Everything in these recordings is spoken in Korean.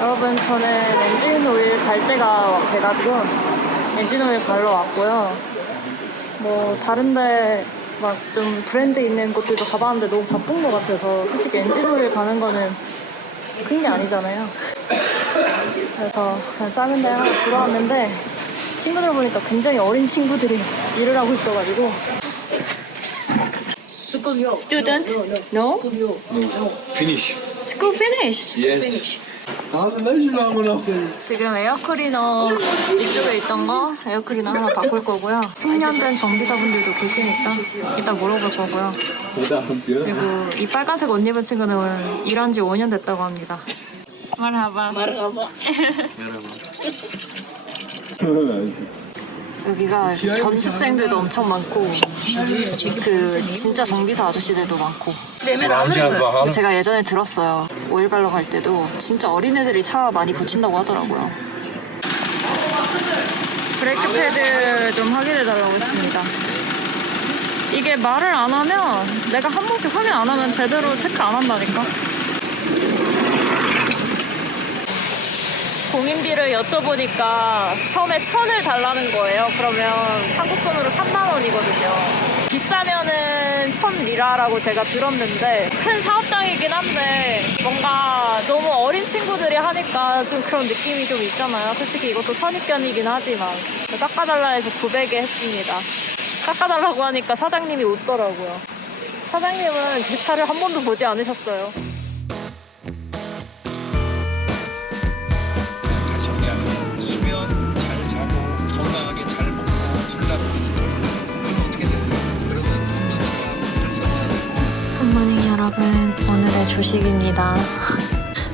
여러분, 저는 엔진 오일 갈 때가 돼가지고 엔진 오일 갈러 왔고요. 뭐 다른데 막 좀 브랜드 있는 곳들도 가봤는데 너무 바쁜 것 같아서 솔직히 엔진 오일 가는 거는 큰 게 아니잖아요. 그래서 그냥 작은 데 하나 들어왔는데 친구들 보니까 굉장히 어린 친구들이 일을 하고 있어가지고. Student? No? Finish. School finish? Yes. 지금 에어클리너 이쪽에 있던 거 에어클리너 하나 바꿀 거고요. 10년 된 정비사분들도 계시니까 이따 물어볼 거고요. 그리고 이 빨간색 옷 입은 친구는 일한 지 5년 됐다고 합니다. 말하봐. 여기가 견습생들도 엄청 많고 그 진짜 정비사 아저씨들도 많고. 제가 예전에 들었어요. 오일 갈러 갈 때도 진짜 어린애들이 차 많이 고친다고 하더라고요. 브레이크 패드 좀 확인해 달라고 했습니다. 이게 말을 안 하면 내가 한 번씩 확인 안 하면 제대로 체크 안 한다니까. 공인비를 여쭤보니까 처음에 1,000을 달라는 거예요. 그러면 한국 돈으로 3만 원이거든요. 비싸면은 1,000리라라고 제가 들었는데 큰 사업장이긴 한데 뭔가 너무 어린 친구들이 하니까 좀 그런 느낌이 좀 있잖아요. 솔직히 이것도 선입견이긴 하지만 깎아달라 해서 900에 했습니다. 깎아달라고 하니까 사장님이 웃더라고요. 사장님은 제 차를 한 번도 보지 않으셨어요. 굿모닝 여러분, 오늘의 주식입니다.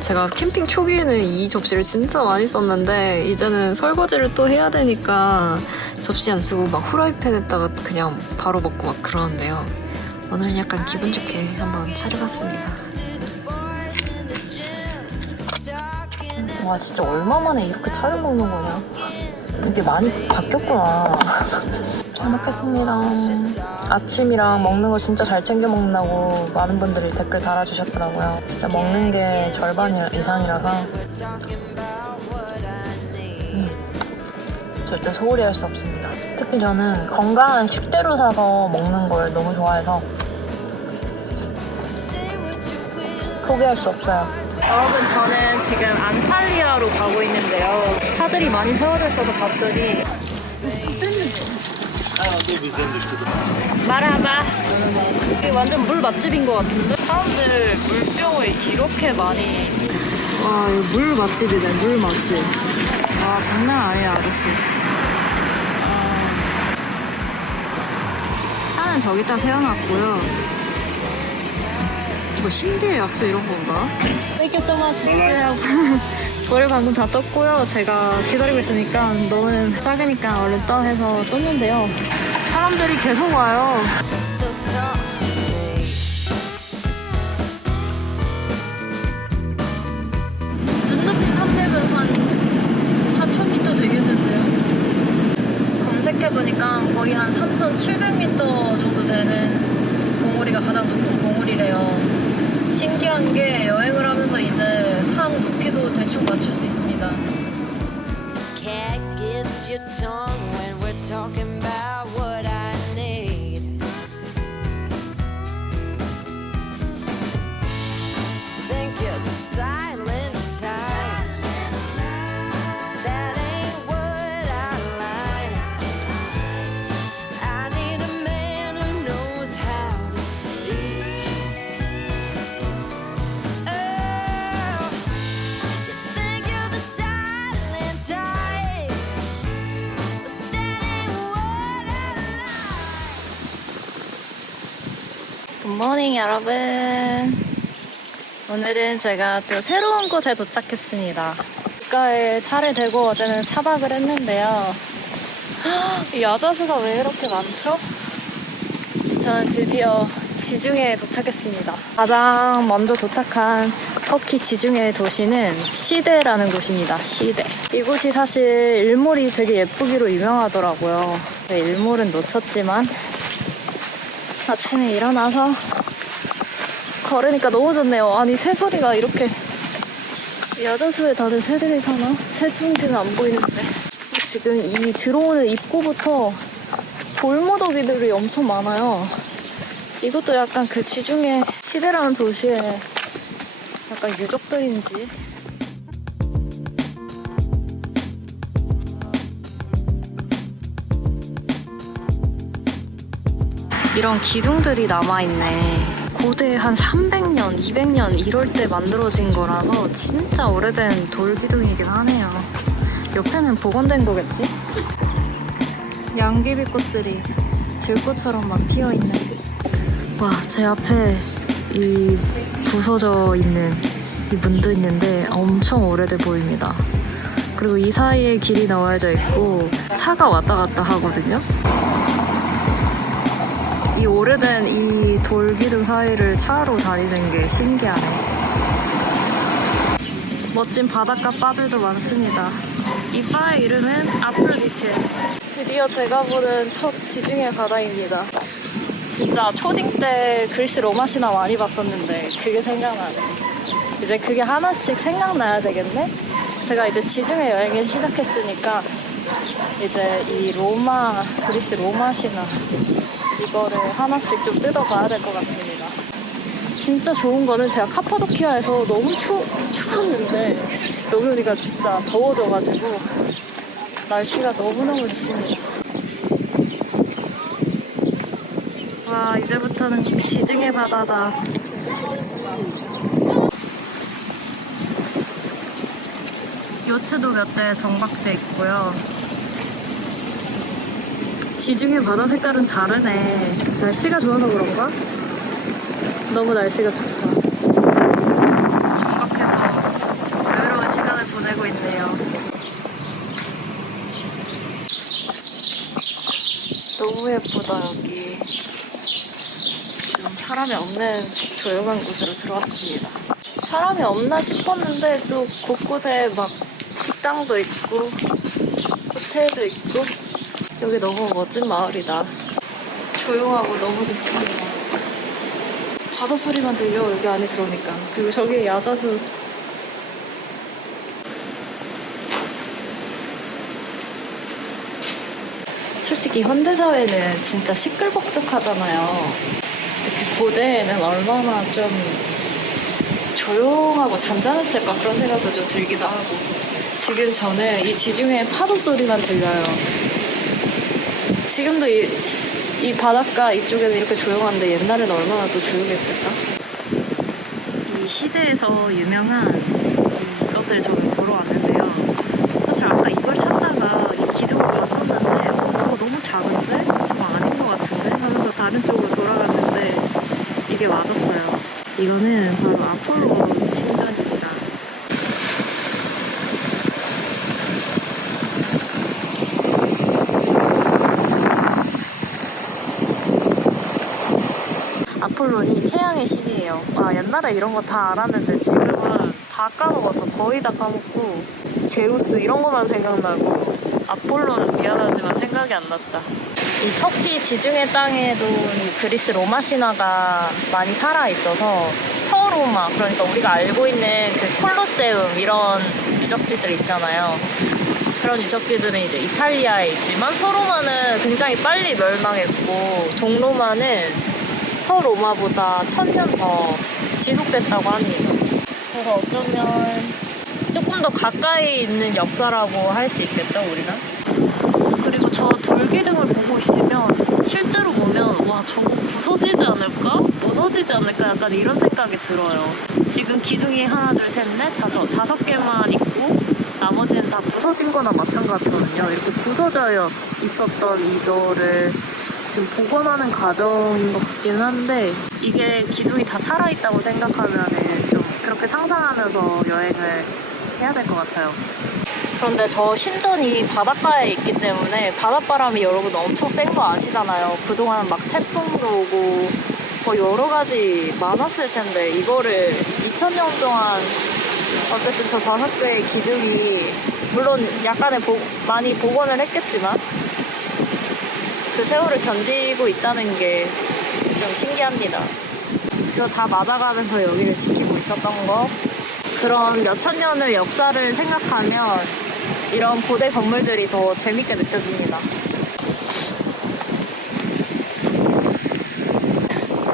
제가 캠핑 초기에는 이 접시를 진짜 많이 썼는데 이제는 설거지를 또 해야 되니까 접시 안 쓰고 막 후라이팬에다가 그냥 바로 먹고 막 그러는데요. 오늘은 약간 기분 좋게 한번 차려봤습니다. 와, 진짜 얼마 만에 이렇게 차려 먹는 거냐. 이게 많이 바뀌었구나. 잘 먹겠습니다. 아침이랑 먹는 거 진짜 잘 챙겨 먹는다고 많은 분들이 댓글 달아주셨더라고요. 진짜 먹는 게 절반 이상이라서 절대 소홀히 할 수 없습니다. 특히 저는 건강한 식재료 사서 먹는 걸 너무 좋아해서 포기할 수 없어요. 여러분, 저는 지금 안탈리아로 가고 있는데요. 차들이 많이 세워져 있어서 봤더니 말해봐. 이게 완전 물 맛집인 것 같은데? 사람들 물병을 이렇게 많이. 와, 이거 물 맛집이네. 물 맛집. 아, 장난 아니야, 아저씨. 차는 저기다 세워놨고요. 뭐 신비의 약수 이런 건가? Thank you so much. 볼을 방금 다 떴고요. 제가 기다리고 있으니까 너는 작으니까 얼른 떠 해서 떴는데요. 사람들이 계속 와요. 눈 덮인 산맥은 한 4,000m 되겠는데요? 검색해보니까 거의 한 3,700m 정도 되는 봉우리가 가장 높은 봉우리래요. 신기한 게 여행을 하면서 이제 산 높이도 대충 맞출 수 있습니다. Cat gets your tongue when we're talking about what I need. Think you're the silent type. That ain't what I like. I need a man who knows how to speak. Oh, you think you're the silent type. 굿모닝 여러분. 오늘은 제가 또 새로운 곳에 도착했습니다. 길가에 차를 대고 어제는 차박을 했는데요. 이 야자수가 왜 이렇게 많죠? 저는 드디어 지중해에 도착했습니다. 가장 먼저 도착한 터키 지중해의 도시는 시데라는 곳입니다. 시데. 이곳이 사실 일몰이 되게 예쁘기로 유명하더라고요. 일몰은 놓쳤지만 아침에 일어나서 걸으니까 너무 좋네요. 아니, 새소리가 이렇게 야자수에 다들 새들이 사나? 새둥지는 안 보이는데. 지금 이 들어오는 입구부터 돌무더기들이 엄청 많아요. 이것도 약간 그 지중해 시대라는 도시의 약간 유적들인지. 이런 기둥들이 남아있네. 고대 한 300년, 200년 이럴 때 만들어진 거라서 진짜 오래된 돌기둥이긴 하네요. 옆에는 복원된 거겠지? 양귀비꽃들이 들꽃처럼 막 피어있는. 와, 제 앞에 이 부서져 있는 이 문도 있는데 엄청 오래돼 보입니다. 그리고 이 사이에 길이 나와져 있고 차가 왔다 갔다 하거든요. 이 오래된 이 돌기둥 사이를 차로 다니는 게 신기하네. 멋진 바닷가 바들도 많습니다. 이 바의 이름은 아프로디테. 드디어 제가 보는 첫 지중해 바다입니다. 진짜 초딩 때 그리스 로마 신화 많이 봤었는데 그게 생각나네. 이제 그게 하나씩 생각나야 되겠네? 제가 이제 지중해 여행을 시작했으니까 이제 이 그리스 로마 신화 이거를 하나씩 좀 뜯어봐야 될 것 같습니다. 진짜 좋은 거는 제가 카파도키아에서 너무 추웠는데 여기 오니까 진짜 더워져가지고 날씨가 너무너무 좋습니다. 와, 이제부터는 지중해 바다다. 요트도 몇 대 정박돼 있고요. 지중해 바다 색깔은 다르네. 날씨가 좋아서 그런가? 너무 날씨가 좋다. 정박해서 여유로운 시간을 보내고 있네요. 너무 예쁘다, 여기. 좀 사람이 없는 조용한 곳으로 들어왔습니다. 사람이 없나 싶었는데 또 곳곳에 막 식당도 있고 호텔도 있고 여기 너무 멋진 마을이다. 조용하고 너무 좋습니다. 바다 소리만 들려, 여기 안에 들어오니까. 그리고 저기 야자수. 솔직히 현대사회는 진짜 시끌벅적하잖아요. 근데 그 고대에는 얼마나 좀 조용하고 잔잔했을까 그런 생각도 좀 들기도 하고. 지금 저는 이 지중해 파도 소리만 들려요. 지금도 이 바닷가 이쪽에는 이렇게 조용한데 옛날에는 얼마나 또 조용했을까? 이 시대에서 유명한 이것을 저는 보러 왔는데요. 사실 아까 이걸 찾다가 이 기둥을 봤었는데 저거 너무 작은데? 저거 아닌 것 같은데? 하면서 다른 쪽으로 돌아갔는데 이게 맞았어요. 이거는 바로 아폴로 신전입니다. 아폴론이 태양의 신이에요. 아, 옛날에 이런 거 다 알았는데 지금은 다 까먹었어. 거의 다 까먹고 제우스 이런 것만 생각나고 아폴론은 미안하지만 생각이 안 났다. 이 터키 지중해 땅에도 그리스 로마 신화가 많이 살아있어서 서로마, 그러니까 우리가 알고 있는 그 콜로세움 이런 유적지들 있잖아요. 그런 유적지들은 이제 이탈리아에 있지만 서로마는 굉장히 빨리 멸망했고 동로마는 서로마보다 1000년 더 지속됐다고 합니다. 그래서 어쩌면 조금 더 가까이 있는 역사라고 할 수 있겠죠, 우리가? 그리고 저 돌기둥을 보고 있으면 실제로 보면 와, 저거 부서지지 않을까? 무너지지 않을까? 약간 이런 생각이 들어요. 지금 기둥이 하나, 둘, 셋, 넷, 다섯 개만 있고 나머지는 다 부서진 거나 마찬가지거든요. 이렇게 부서져 있었던 이거를 지금 복원하는 과정인 것 같기는 한데 이게 기둥이 다 살아있다고 생각하면은 좀 그렇게 상상하면서 여행을 해야 될 것 같아요. 그런데 저 신전이 바닷가에 있기 때문에 바닷바람이 여러분 엄청 센 거 아시잖아요. 그동안 막 태풍도 오고 뭐 여러 가지 많았을 텐데 이거를 2000년 동안 어쨌든 저 5개의 기둥이 물론 약간의 많이 복원을 했겠지만 그 세월을 견디고 있다는 게 좀 신기합니다. 그거 다 맞아가면서 여기를 지키고 있었던 거 그런 몇천 년의 역사를 생각하면 이런 고대 건물들이 더 재밌게 느껴집니다.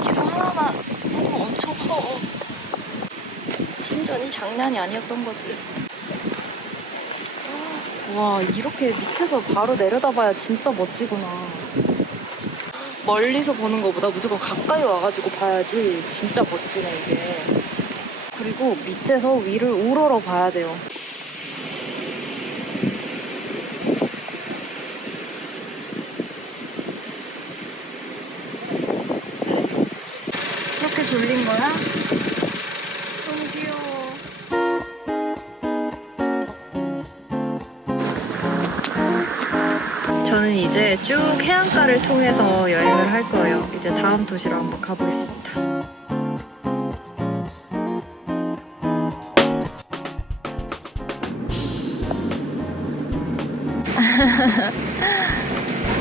기둥 하나만 해도 엄청 커. 신전이 장난이 아니었던 거지. 와, 이렇게 밑에서 바로 내려다봐야 진짜 멋지구나. 멀리서 보는 것보다 무조건 가까이 와가지고 봐야지 진짜 멋지네, 이게. 그리고 밑에서 위를 우러러 봐야 돼요. 이렇게 졸린 거야? 너무 귀여워. 저는 이제 쭉 해안가를 통해서 여행을 할 거예요. 이제 다음 도시로 한번 가보겠습니다.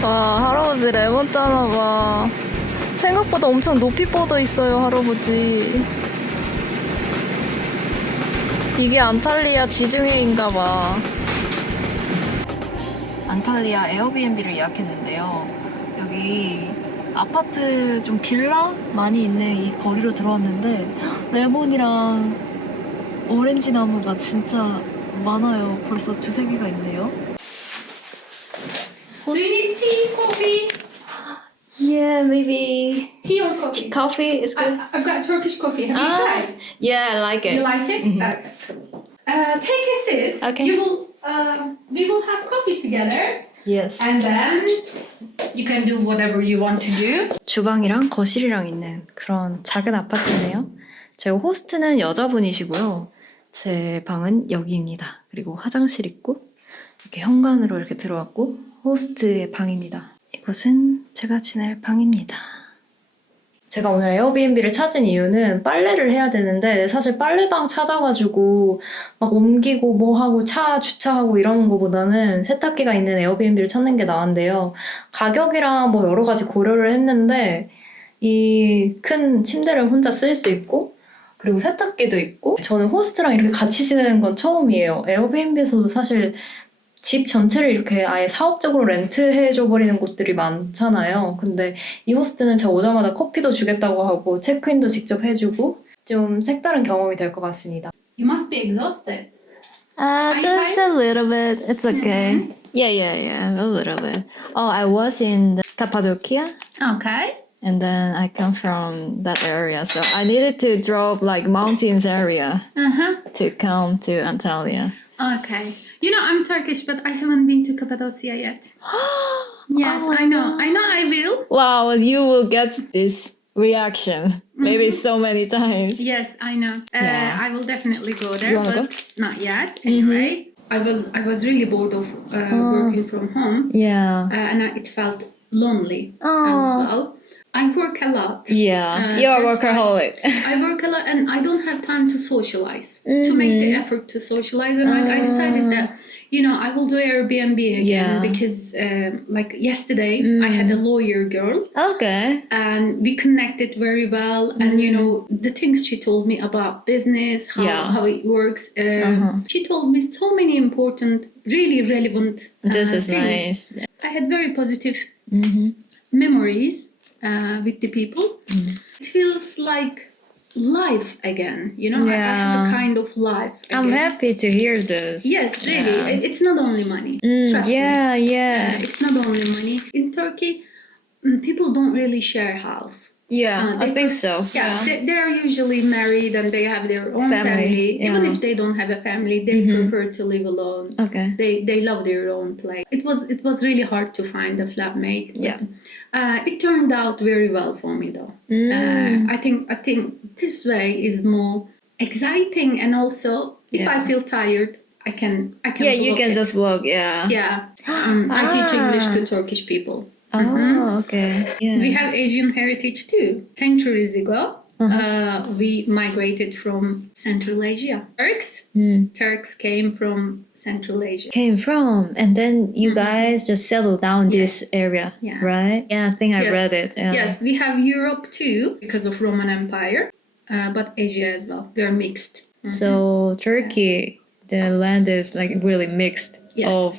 와, 할아버지 레몬 따라봐. 생각보다 엄청 높이 뻗어 있어요, 할아버지. 이게 안탈리아 지중해인가 봐. 안탈리아 에어비앤비를 예약했는데요. 여기 아파트 좀 빌라 많이 있는 이 거리로 들어왔는데 레몬이랑 오렌지 나무가 진짜 많아요. 벌써 2-3개가 있네요. Do you need tea, coffee? Yeah, maybe Tea or coffee? coffee is good. I've got Turkish coffee. Have you tried? Yeah, I like You it. like it? Mhm. Okay, cool. Take a sit. Okay. You will. We will have coffee together, Yes. and then you can do whatever you want to do. 주방이랑 거실이랑 있는 그런 작은 아파트네요. 저희 호스트는 여자분이시고요. 제 방은 여기입니다. 그리고 화장실 있고 이렇게 현관으로 이렇게 들어왔고 호스트의 방입니다. 이곳은 제가 지낼 방입니다. 제가 오늘 에어비앤비를 찾은 이유는 빨래를 해야 되는데 사실 빨래방 찾아가지고 막 옮기고 뭐하고 차 주차하고 이러는 것보다는 세탁기가 있는 에어비앤비를 찾는 게 나은데요. 가격이랑 뭐 여러 가지 고려를 했는데 이 큰 침대를 혼자 쓸 수 있고 그리고 세탁기도 있고 저는 호스트랑 이렇게 같이 지내는 건 처음이에요. 에어비앤비에서도 사실 집 전체를 이렇게 아예 사업적으로 렌트해줘버리는 곳들이 많잖아요. 근데 이 호스트는 제가 오자마자 커피도 주겠다고 하고 체크인도 직접 해주고 좀 색다른 경험이 될 것 같습니다. You must be exhausted. you Just tired? a little bit. It's okay. Yeah, a little bit. Oh, I was in Cappadocia. Okay. And then I come from that area, so I needed to drove like mountains area to come to Antalya. Okay. You know, I'm Turkish, but I haven't been to Cappadocia yet. Yes, Oh my I know. I know I will. Wow, you will get this reaction maybe so many times. Yes, I know. Yeah. I will definitely go there, You wanna but go? Mm-hmm. not yet. Anyway, I was really bored of working from home, Yeah. and it felt lonely as Oh. well. I work a lot. Yeah, you're a that's why- workaholic. I work a lot, and I don't have time to socialize. To make the effort to socialize, and I decided that I will do Airbnb again Yeah. because, like yesterday, I had a lawyer girl. Okay. And we connected very well, and the things she told me about business, how it works, she told me so many important, really relevant This is things. nice. I had very positive memories with the people. It feels like life again, I have a kind of life again. I'm happy to hear this. Yes, really. Yeah. It's not only money. Trust me. Yeah. It's not only money. In Turkey, people don't really share a house. Yeah, I they think pre- so. Yeah, they're usually married and they have their own family. Even yeah. if they don't have a family, they prefer to live alone. Okay. They love their own place. It was really hard to find a flatmate. Yeah. It turned out very well for me though. I think this way is more exciting, and also if I feel tired, I can. Yeah, you block can it. just walk. Yeah. Yeah, I teach English to Turkish people. Oh, okay. Yeah. We have Asian heritage too. Centuries ago, we migrated from Central Asia. Turks came from Central Asia. Came from, and then you guys just settled down this Yes. area, Yeah. right? Yeah, I think I Yes. read it. Yeah. Yes, we have Europe too because of Roman Empire, but Asia as well. We are mixed. So Turkey, the land is like really mixed Yes. of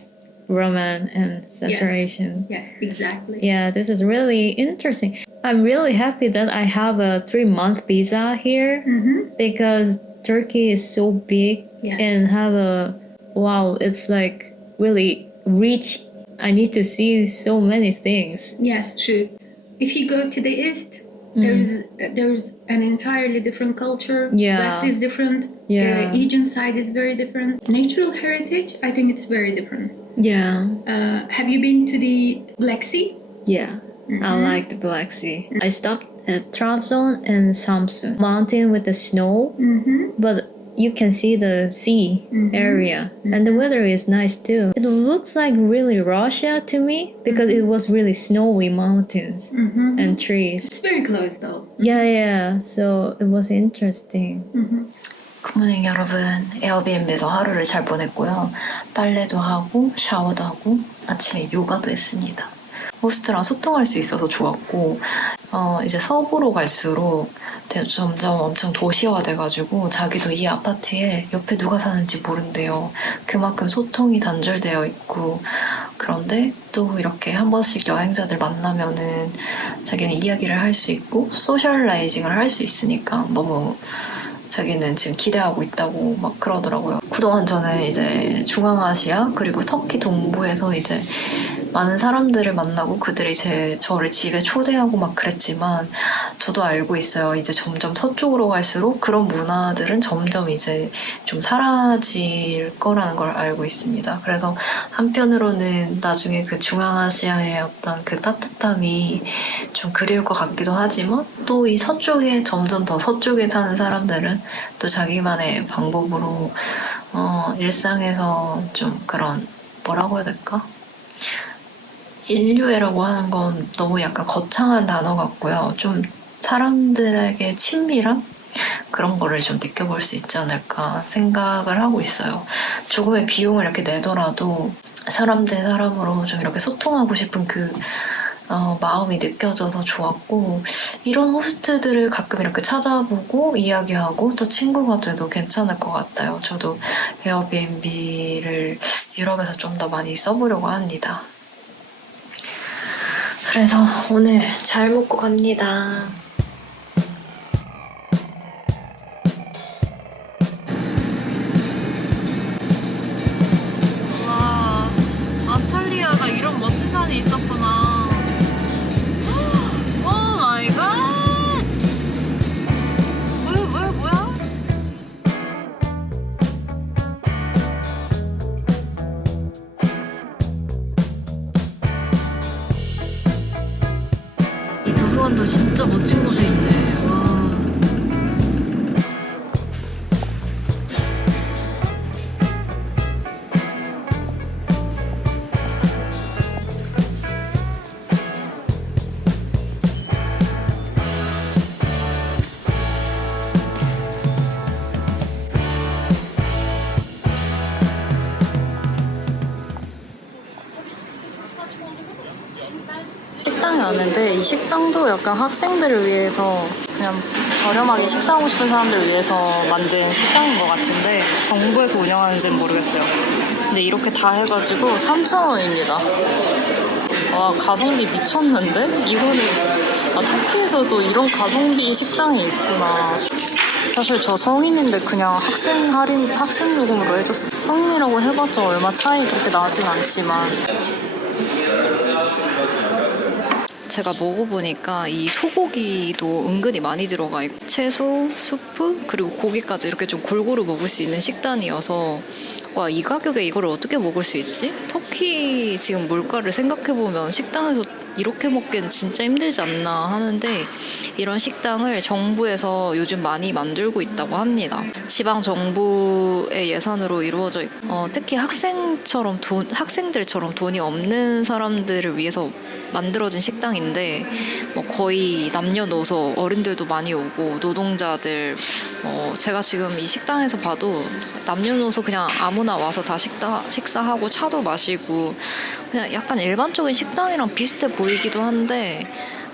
Roman and Central Asian. Yes, exactly. Yeah, this is really interesting. I'm really happy that I have a 3-month visa here because Turkey is so big Yes. and have a wow, it's like really rich. I need to see so many things. Yes, true. If you go to the east, there's an entirely different culture. Yeah. West is different. Yeah. Asian side is very different. Natural heritage, I think it's very different. Yeah. Have you been to the Black Sea? Yeah. I like the Black Sea. I stopped at Trabzon and Samsun. Mountain with the snow, but you can see the sea area. And the weather is nice too. It looks like really Russia to me because it was really snowy mountains and trees. It's very close though. Yeah. So it was interesting. 굿모닝 여러분, 에어비앤비에서 하루를 잘 보냈고요. 빨래도 하고 샤워도 하고 아침에 요가도 했습니다. 호스트랑 소통할 수 있어서 좋았고 이제 서부로 갈수록 점점 엄청 도시화돼가지고 자기도 이 아파트에 옆에 누가 사는지 모른대요. 그만큼 소통이 단절되어 있고 그런데 또 이렇게 한 번씩 여행자들 만나면은 자기는 이야기를 할 수 있고 소셜라이징을 할 수 있으니까 너무 자기는 지금 기대하고 있다고 막 그러더라고요. 그동안 저는 이제 중앙아시아 그리고 터키 동부에서 이제 많은 사람들을 만나고 그들이 저를 집에 초대하고 막 그랬지만 저도 알고 있어요. 이제 점점 서쪽으로 갈수록 그런 문화들은 점점 이제 좀 사라질 거라는 걸 알고 있습니다. 그래서 한편으로는 나중에 그 중앙아시아의 어떤 그 따뜻함이 좀 그리울 것 같기도 하지만 또 이 서쪽에 점점 더 서쪽에 사는 사람들은 또 자기만의 방법으로 일상에서 좀 그런 뭐라고 해야 될까? 인류애라고 하는 건 너무 약간 거창한 단어 같고요. 좀 사람들에게 친밀함? 그런 거를 좀 느껴볼 수 있지 않을까 생각을 하고 있어요. 조금의 비용을 이렇게 내더라도 사람 대 사람으로 좀 이렇게 소통하고 싶은 그 마음이 느껴져서 좋았고 이런 호스트들을 가끔 이렇게 찾아보고 이야기하고 또 친구가 돼도 괜찮을 것 같아요. 저도 에어비앤비를 유럽에서 좀 더 많이 써보려고 합니다. 그래서 오늘 잘 먹고 갑니다. 와, 안탈리아가 이런 멋진 산이 있었구나. 오 마이 갓! 뭐야? 이 도서관도 진짜 멋진 곳에 있네. 와. 식당에 왔는데 이 식당도 약간 학생들을 위해서 그냥 저렴하게 식사하고 싶은 사람들을 위해서 만든 식당인 것 같은데 정부에서 운영하는지는 모르겠어요. 근데 이렇게 다 해가지고 3,000원입니다. 와, 가성비 미쳤는데? 이거는 터키에서도 이런 가성비 식당이 있구나. 사실 저 성인인데 그냥 학생 요금으로 해줬어. 성인이라고 해봤자 얼마 차이 그렇게 나진 않지만 제가 먹어보니까 이 소고기도 은근히 많이 들어가 있고 채소, 수프, 그리고 고기까지 이렇게 좀 골고루 먹을 수 있는 식단이어서 와, 이 가격에 이걸 어떻게 먹을 수 있지? 터키 지금 물가를 생각해보면 식당에서 이렇게 먹기엔 진짜 힘들지 않나 하는데 이런 식당을 정부에서 요즘 많이 만들고 있다고 합니다. 지방 정부의 예산으로 이루어져 있고 특히 학생들처럼 돈이 없는 사람들을 위해서 만들어진 식당인데 뭐 거의 남녀노소 어른들도 많이 오고 노동자들 제가 지금 이 식당에서 봐도 남녀노소 그냥 아무나 와서 다 식사하고 차도 마시고 그냥 약간 일반적인 식당이랑 비슷해 보이기도 한데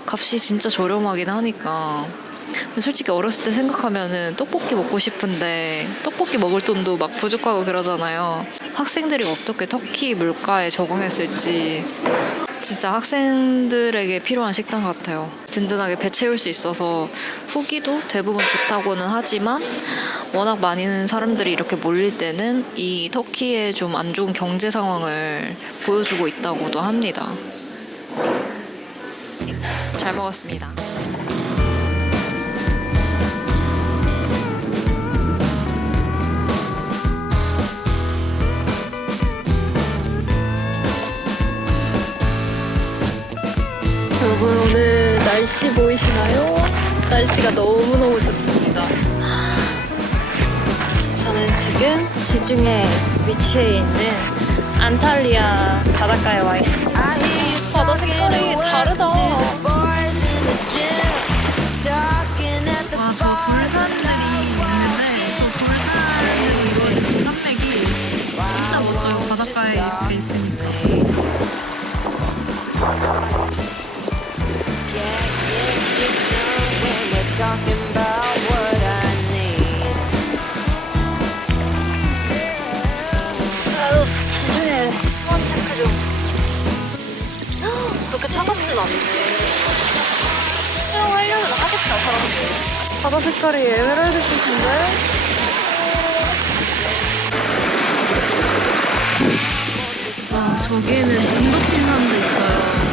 값이 진짜 저렴하긴 하니까 근데 솔직히 어렸을 때 생각하면은 떡볶이 먹고 싶은데 떡볶이 먹을 돈도 막 부족하고 그러잖아요. 학생들이 어떻게 터키 물가에 적응했을지 진짜 학생들에게 필요한 식당 같아요. 든든하게 배 채울 수 있어서 후기도 대부분 좋다고는 하지만 워낙 많은 사람들이 이렇게 몰릴 때는 이 터키의 좀 안 좋은 경제 상황을 보여주고 있다고도 합니다. 잘 먹었습니다. 여러분 오늘 날씨 보이시나요? 날씨가 너무너무 좋습니다. 저는 지금 지중해 위치해 있는 안탈리아 바닷가에 와 있습니다. 바다 색깔이 다르다. 저 돌산들이 있는데 저 돌산이 이루어진 저 산맥이 진짜 멋져요. 바닷가에 이렇게 있으니까. Talking about what I need. 아유, 지중해 수원 체크 좀. 그렇게 차갑진 않네. 수영하려면 하겠다, 사람들. 바다 색깔이 에메랄드 빛인데? 아, 저기에는 인도핀산도 있어요.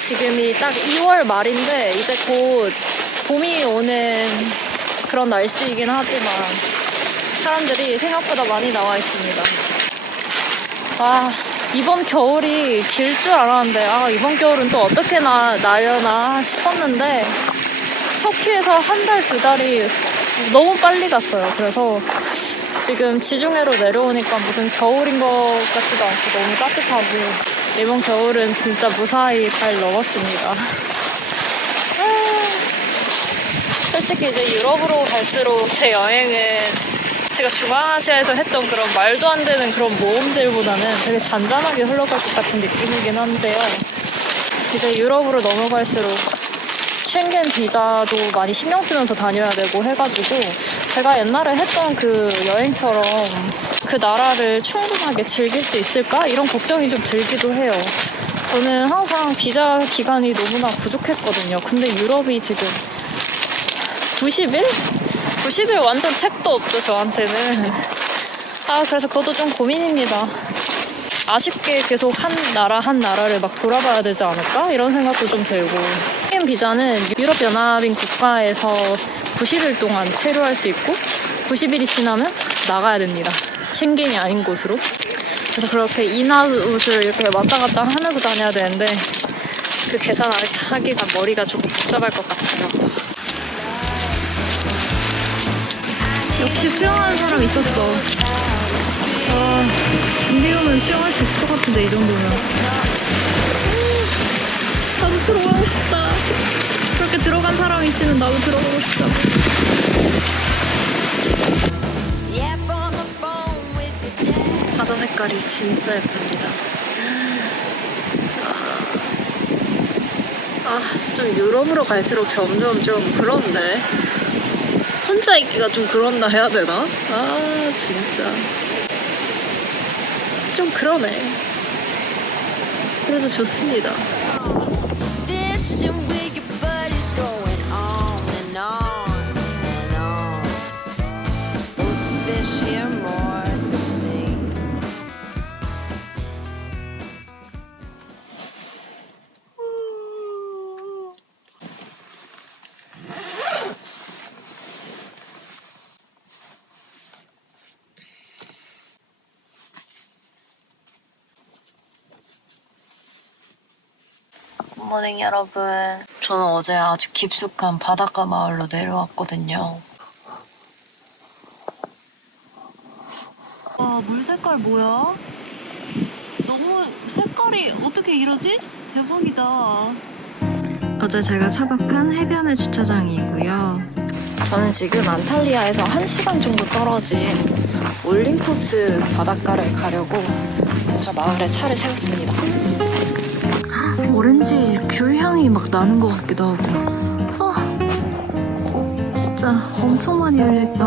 지금이 딱 2월 말인데 이제 곧 봄이 오는 그런 날씨이긴 하지만 사람들이 생각보다 많이 나와 있습니다. 와, 이번 겨울이 길 줄 알았는데 이번 겨울은 또 어떻게 나려나 싶었는데 터키에서 한 달, 두 달이 너무 빨리 갔어요. 그래서 지금 지중해로 내려오니까 무슨 겨울인 것 같지도 않고 너무 따뜻하고 이번 겨울은 진짜 무사히 잘 넘었습니다. 솔직히 이제 유럽으로 갈수록 제 여행은 제가 중앙아시아에서 했던 그런 말도 안 되는 그런 모험들보다는 되게 잔잔하게 흘러갈 것 같은 느낌이긴 한데요. 이제 유럽으로 넘어갈수록 쉥겐 비자도 많이 신경 쓰면서 다녀야 되고 해가지고 제가 옛날에 했던 그 여행처럼 그 나라를 충분하게 즐길 수 있을까? 이런 걱정이 좀 들기도 해요. 저는 항상 비자 기간이 너무나 부족했거든요. 근데 유럽이 지금 90일? 90일 완전 택도 없죠, 저한테는. 그래서 그것도 좀 고민입니다. 아쉽게 계속 한 나라를 막 돌아봐야 되지 않을까? 이런 생각도 좀 들고. 쉥겐 비자는 유럽연합인 국가에서 90일 동안 체류할 수 있고 90일이 지나면 나가야 됩니다. 쉥겐이 아닌 곳으로. 그래서 그렇게 인아웃을 이렇게 왔다 갔다 하면서 다녀야 되는데 그 계산하기가 머리가 조금 복잡할 것 같아요. 역시 수영하는 사람 있었어. 비 오면 수영할 수 있을 것 같은데 이 정도면. 나도 들어가고 싶다. 그렇게 들어간 사람이 있으면 나도 들어가고 싶다. Yep, on the phone with your dad. 바다 색깔이 진짜 예쁩니다. 좀 유럽으로 갈수록 점점 좀 그런데 혼자 있기가 좀 그런다 해야 되나? 진짜 좀 그러네. 그래도 좋습니다. Fishing with your buddies going on and on and on. Those fish here more than me. 굿모닝 여러분. 저는 어제 아주 깊숙한 바닷가 마을로 내려왔거든요. 물 색깔 뭐야? 너무 색깔이 어떻게 이러지? 대박이다. 어제 제가 차박한 해변의 주차장이고요. 저는 지금 안탈리아에서 1시간 정도 떨어진 올림포스 바닷가를 가려고 저 마을에 차를 세웠습니다. 오렌지 귤 향이 막 나는 것 같기도 하고. 진짜 엄청 많이 열려있다.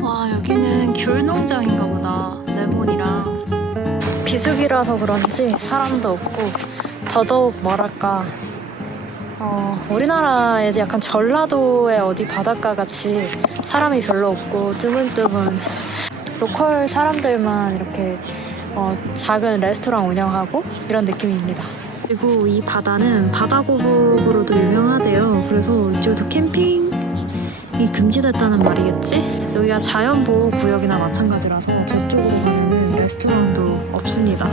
와, 여기는 귤 농장인가 보다. 레몬이랑. 비수기라서 그런지 사람도 없고 더더욱 뭐랄까 우리나라에 약간 전라도의 어디 바닷가 같이 사람이 별로 없고 드문드문 로컬 사람들만 이렇게 작은 레스토랑 운영하고 이런 느낌입니다. 그리고 이 바다는 바다거북으로도 유명하대요. 그래서 이쪽에서 캠핑이 금지됐다는 말이겠지? 여기가 자연보호구역이나 마찬가지라서 저쪽으로 가면은 레스토랑도 없습니다.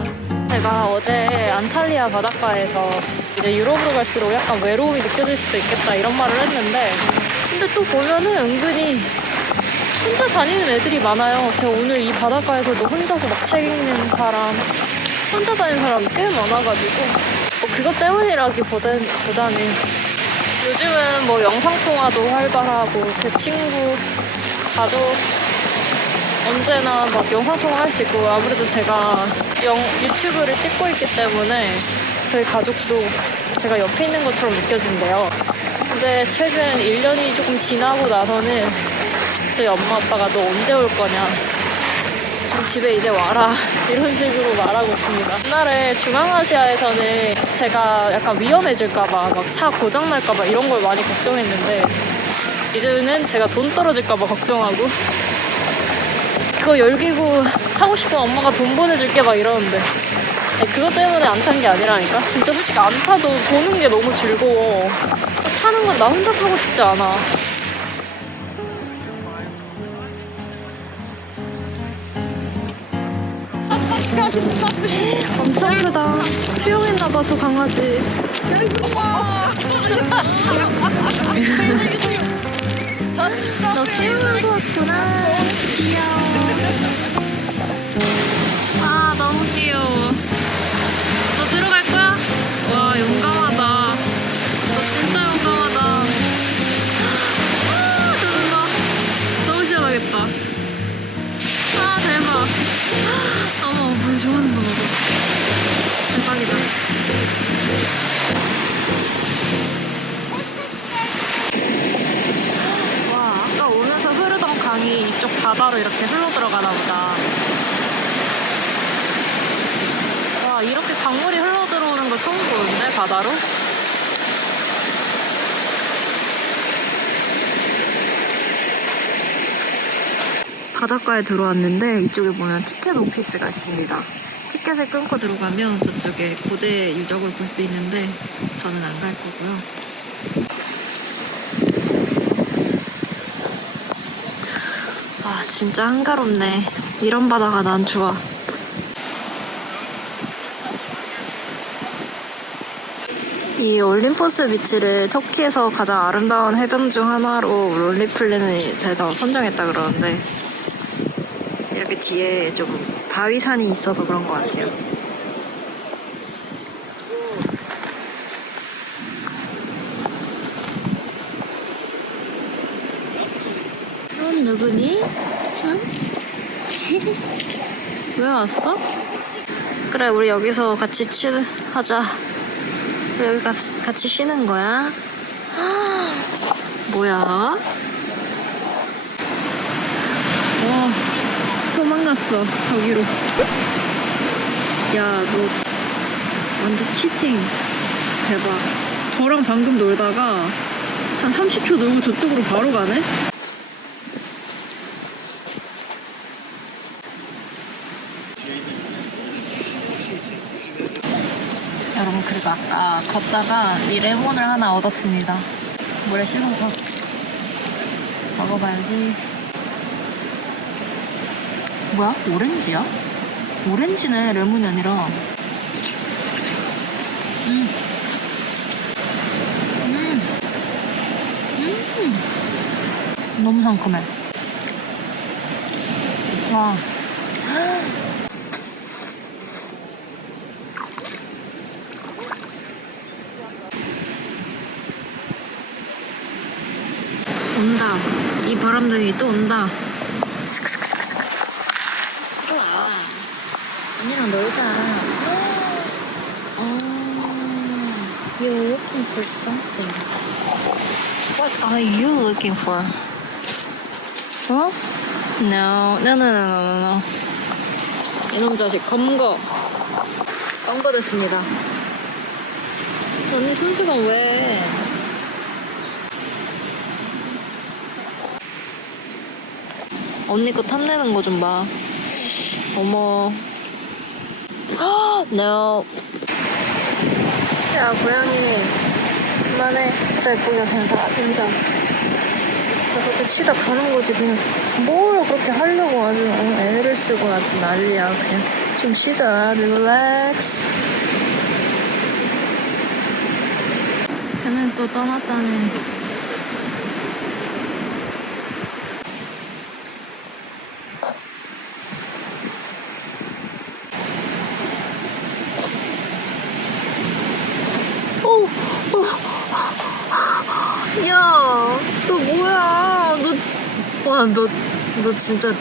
제가 어제 안탈리아 바닷가에서 이제 유럽으로 갈수록 약간 외로움이 느껴질 수도 있겠다 이런 말을 했는데 근데 또 보면은 은근히 혼자 다니는 애들이 많아요. 제가 오늘 이 바닷가에서도 혼자서 막 책 읽는 사람, 혼자 다니는 사람이 꽤 많아가지고 그것 때문이라기보다는 요즘은 뭐 영상통화도 활발하고 제 친구, 가족 언제나 막 영상통화 할 수 있고 아무래도 제가 유튜브를 찍고 있기 때문에 저희 가족도 제가 옆에 있는 것처럼 느껴진대요. 근데 최근 1년이 조금 지나고 나서는 저희 엄마 아빠가 너 언제 올 거냐, 좀 집에 이제 와라 이런 식으로 말하고 있습니다. 옛날에 중앙아시아에서는 제가 약간 위험해질까봐 막 차 고장날까봐 이런 걸 많이 걱정했는데 이제는 제가 돈 떨어질까봐 걱정하고 그거 열기구 타고 싶으면 엄마가 돈 보내줄게 막 이러는데 그것 때문에 안 탄 게 아니라니까. 진짜 솔직히 안 타도 보는 게 너무 즐거워. 타는 건 나 혼자 타고 싶지 않아. 엄청 크다. 수영했나봐 저 강아지. 너 수영한 거 같구나. 귀여워. 아 너무 귀여워. 너 들어갈 거야? 와 용감하다. 너 진짜 용감하다. 아 저런다. 너무 시원하겠다. 아 대박. 어머 물 좋아하는 거 봐봐. 대박이다. 와 아까 오면서 흐르던 강이 이쪽 바다로 이렇게 흘러 들어가나 보다. 와 이렇게 강물이 흘러 들어오는 거 처음 보는데 바다로? 바닷가에 들어왔는데 이쪽에 보면 티켓 오피스가 있습니다. 티켓을 끊고 들어가면 저쪽에 고대 유적을 볼 수 있는데 저는 안 갈 거고요. 아 진짜 한가롭네. 이런 바다가 난 좋아. 이 올림포스 비치를 터키에서 가장 아름다운 해변 중 하나로 롤리플래닛에서 선정했다 그러는데 이렇게 뒤에 좀 바위산이 있어서 그런 것 같아요. 넌 누구니? 응? 왜 왔어? 그래 우리 여기서 같이 하자. 우리 여기 같이 쉬는 거야? 뭐야? 와 도망갔어 저기로. 야 너 완전 치팅. 대박. 저랑 방금 놀다가 한 30초 놀고 저쪽으로 바로 가네? 여러분 그리고 아까 걷다가 이 레몬을 하나 얻었습니다. 물에 씻어서 먹어봐야지. 뭐야? 오렌지야? 오렌지네 레몬이 아니라. 너무 상큼해. 와. 온다. 이 바람둥이 또 온다. 스크스크스크스. 들어와. 언니랑 놀자. You're looking for something. What are you looking for? 어? No. 이놈 자식 검거. 검거 됐습니다. 언니 손수건 왜? 언니 거 탐내는 거 좀 봐. 어머. No. 야, 고양이. 그만해. 그래, 거기가 그냥 다 혼자. 그렇게 쉬다 가는 거지, 그냥. 뭘 그렇게 하려고 아주 애를 쓰고 아주 난리야. 그냥 좀 쉬자. 릴렉스. 걔는 또 떠났다네. 야, 너 뭐야? 너 진짜,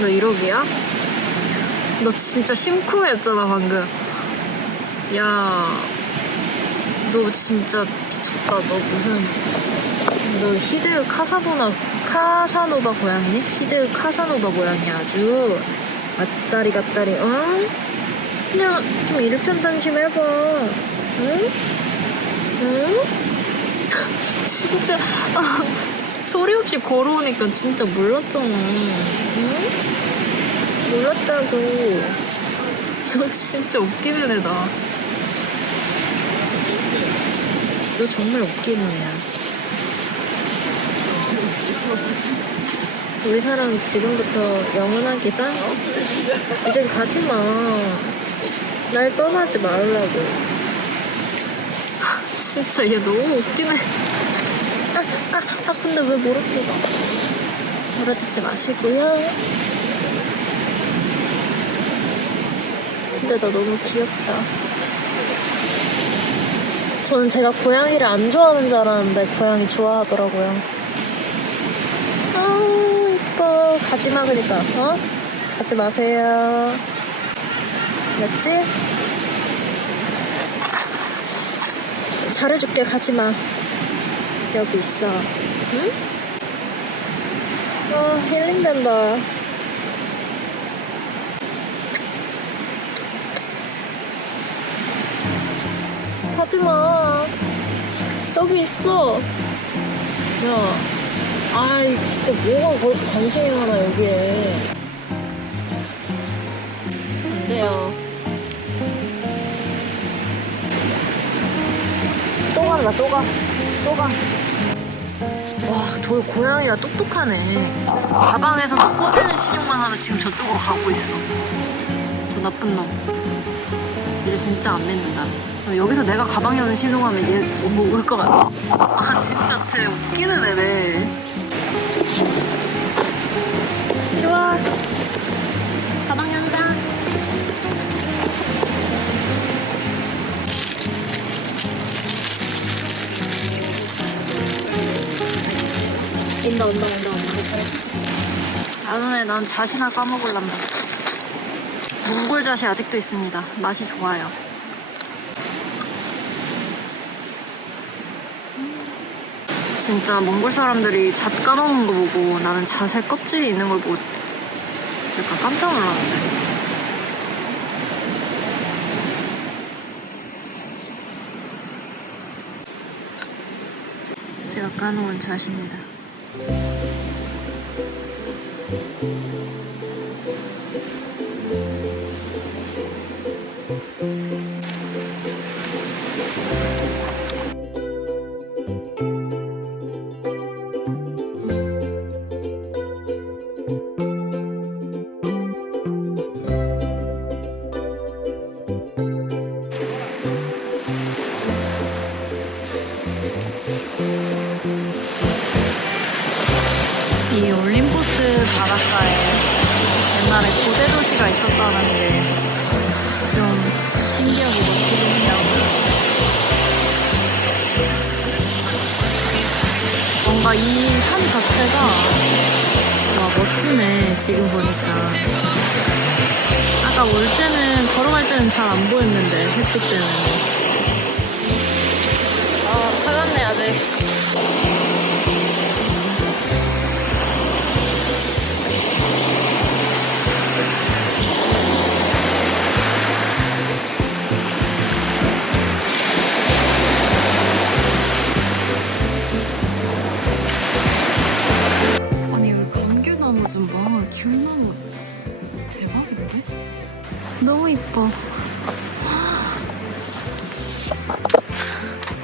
너 1억이야? 너 진짜 심쿵했잖아, 방금. 야, 너 진짜 미쳤다. 너 히데우 카사노바 고양이니? 히데우 카사노바 고양이 아주. 왔다리 갔다리, 어? 그냥 좀 일편단심 해봐. 응? 응? 진짜 소리 없이 걸어오니까 진짜 몰랐잖아. 응? 몰랐다고. 너 진짜 웃기는 애다. 너 정말 웃기는 애야. 우리 사랑 지금부터 영원하기다? 이젠 가지마. 날 떠나지 말라고. 진짜 얘 너무 웃기네. 근데 왜 물어뜯어? 물어뜯지 마시고요. 근데 너 너무 귀엽다. 저는 제가 고양이를 안 좋아하는 줄 알았는데 고양이 좋아하더라고요. 아우 이뻐. 가지마 그니까. 어? 가지 마세요. 알았지? 잘해줄게. 가지마. 여기 있어. 응? 힐링된다. 가지마. 여기 있어. 야, 아이 진짜 뭐가 그렇게 관심이 많아 여기에. 안 돼요. 또 간다. 또 가. 와, 저 고양이가 똑똑하네. 가방에서 막 꺼내는 신용만 하면 지금 저쪽으로 가고 있어. 저 나쁜 놈. 이제 진짜 안 믿는다. 여기서 내가 가방에 오는 신용하면 얘 뭐 올 것 같아. 아 진짜 쟤 웃기는 애네. 이리 와. 가방 연다. 온다. 안 오네. 난 잣이나 까먹을란다. 몽골 잣이 아직도 있습니다. 맛이 좋아요. 진짜 몽골 사람들이 잣 까먹는 거 보고 나는 잣에 껍질이 있는 걸 보고 약간 깜짝 놀랐는데. 제가 까놓은 잣입니다. 이 올림포스 바닷가에 옛날에 고대 도시가 있었다는 게 좀 신기하고 멋지긴 해요. 뭔가 와, 이 산 자체가 와, 멋지네. 지금 보니까. 아까 올 때는, 걸어갈 때는 잘 안 보였는데, 햇빛 때문에. 차갑네, 아직. 아니, 여기 감귤나무 좀 봐. 귤나무 대박인데? 너무 이뻐.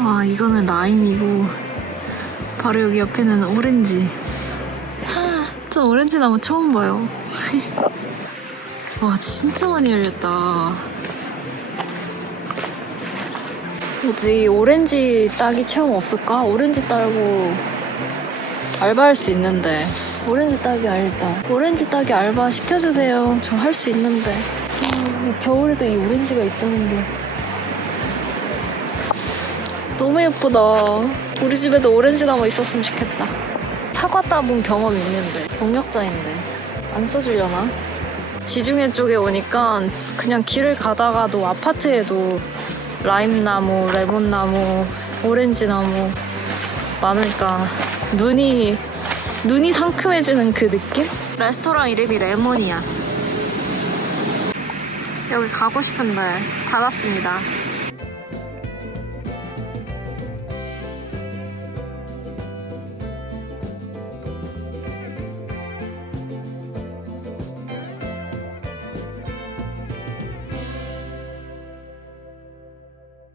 와, 이거는 라임이고 바로 여기 옆에는 오렌지. 저 오렌지 나무 처음 봐요. 와, 진짜 많이 열렸다. 뭐지, 오렌지 따기 체험 없을까? 오렌지 따고 알바할 수 있는데. 오렌지 따기 알바. 오렌지 따기 알바 시켜주세요. 저 할 수 있는데. 겨울에도 이 오렌지가 있다는 게 너무 예쁘다. 우리 집에도 오렌지 나무 있었으면 좋겠다. 사과 따본 경험이 있는데 경력자인데 안 써주려나? 지중해 쪽에 오니까 그냥 길을 가다가도 아파트에도 라임나무, 레몬나무, 오렌지나무 많으니까 눈이 상큼해지는 그 느낌? 레스토랑 이름이 레몬이야. 여기 가고 싶은데 닫았습니다.